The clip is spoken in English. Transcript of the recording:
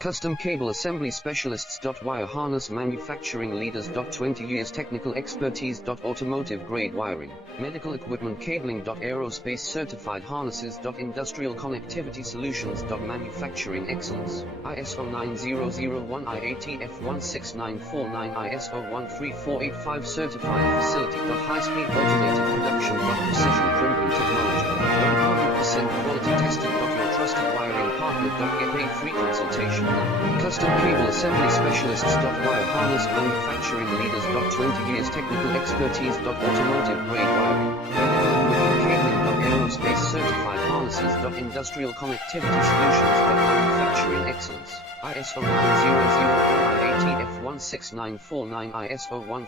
Custom Cable Assembly Specialists. Wire Harness Manufacturing Leaders. 20 years Technical Expertise. Automotive Grade Wiring, Medical Equipment Cabling. Aerospace Certified Harnesses. Industrial Connectivity Solutions. Manufacturing Excellence, ISO 9001 IATF 16949 ISO 13485 Certified Facility. High Speed Automated Production. Precision Crimping Technology, 100% Quality Tested. Your trusted wiring partner. Get a free consultation now. Custom Cable Assembly Specialists. Wire Harness Manufacturing Leaders. 20 years Technical Expertise. Automotive Grade Wiring, Medical Equipment Cabling. Aerospace Certified Harnesses. Industrial Connectivity Solutions. Manufacturing Excellence, ISO 9001 IATF 16949 ISO 13